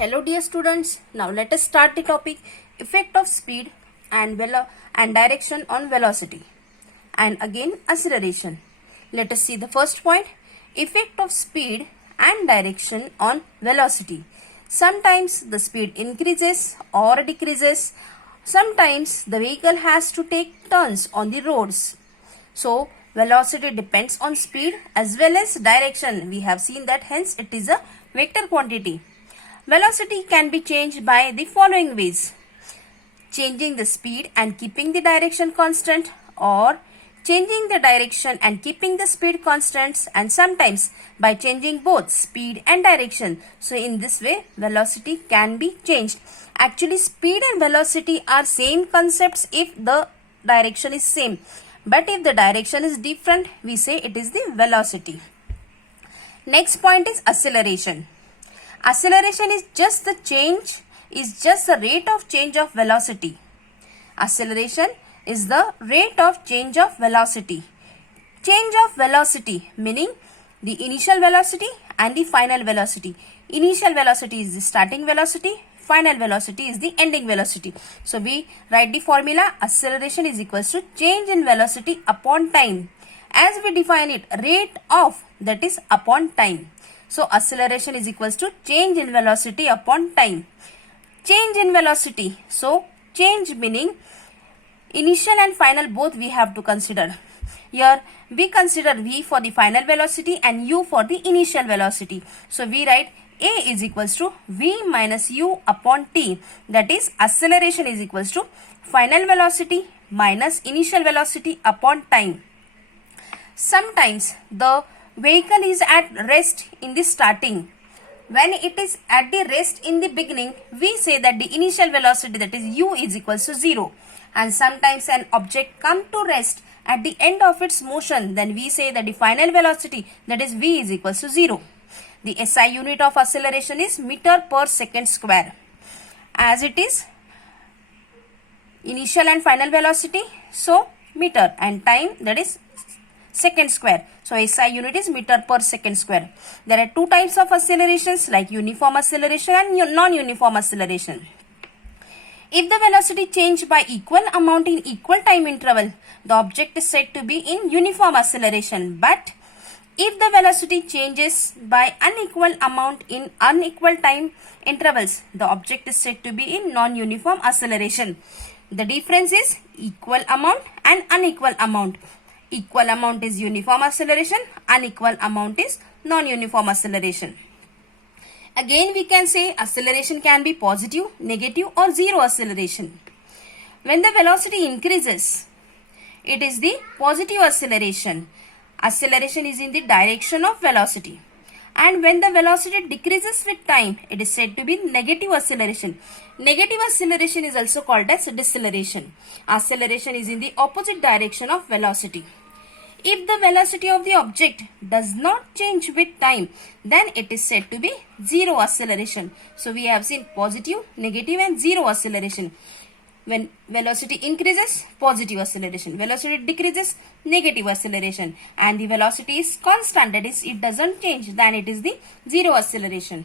Hello dear students, now let us start the topic effect of speed and direction on velocity and again acceleration. Let us see the first point, effect of speed and direction on velocity. Sometimes the speed increases or decreases. Sometimes the vehicle has to take turns on the roads. So velocity depends on speed as well as direction. We have seen that, hence it is a vector quantity. Velocity can be changed by the following ways: changing the speed and keeping the direction constant, or changing the direction and keeping the speed constants, and sometimes by changing both speed and direction. So in this way velocity can be changed. Actually speed and velocity are same concepts if the direction is same, but if the direction is different we say it is the velocity. Next point is acceleration. Acceleration is just the rate of change of velocity. Acceleration is the rate of change of velocity. Change of velocity meaning the initial velocity and the final velocity. Initial velocity is the starting velocity, final velocity is the ending velocity. So we write the formula: acceleration is equals to change in velocity upon time. As we define it, rate of, that is upon time. So acceleration is equals to change in velocity upon time. Change in velocity. So change meaning initial and final both we have to consider. Here we consider v for the final velocity and u for the initial velocity. So we write a is equals to v minus u upon t. That is acceleration is equals to final velocity minus initial velocity upon time. Sometimes the vehicle is at rest in the starting. When it is at the rest in the beginning, we say that the initial velocity, that is u, is equals to 0. And sometimes an object come to rest at the end of its motion, then we say that the final velocity, that is v, is equals to 0. The SI unit of acceleration is meter per second square. As it is initial and final velocity, so meter, and time, that is second square. So SI unit is meter per second square. There are two types of accelerations, like uniform acceleration and non-uniform acceleration. If the velocity change by equal amount in equal time interval, the object is said to be in uniform acceleration. But if the velocity changes by unequal amount in unequal time intervals, the object is said to be in non-uniform acceleration. The difference is equal amount and unequal amount. Equal amount is uniform acceleration, unequal amount is non-uniform acceleration. Again we can say acceleration can be positive, negative or zero acceleration. When the velocity increases, it is the positive acceleration. Acceleration is in the direction of velocity. And when the velocity decreases with time, it is said to be negative acceleration. Negative acceleration is also called as deceleration. Acceleration is in the opposite direction of velocity. If the velocity of the object does not change with time, then it is said to be zero acceleration. So we have seen positive, negative and zero acceleration. When velocity increases, positive acceleration. Velocity decreases, negative acceleration. And the velocity is constant, that is it doesn't change, then it is the zero acceleration.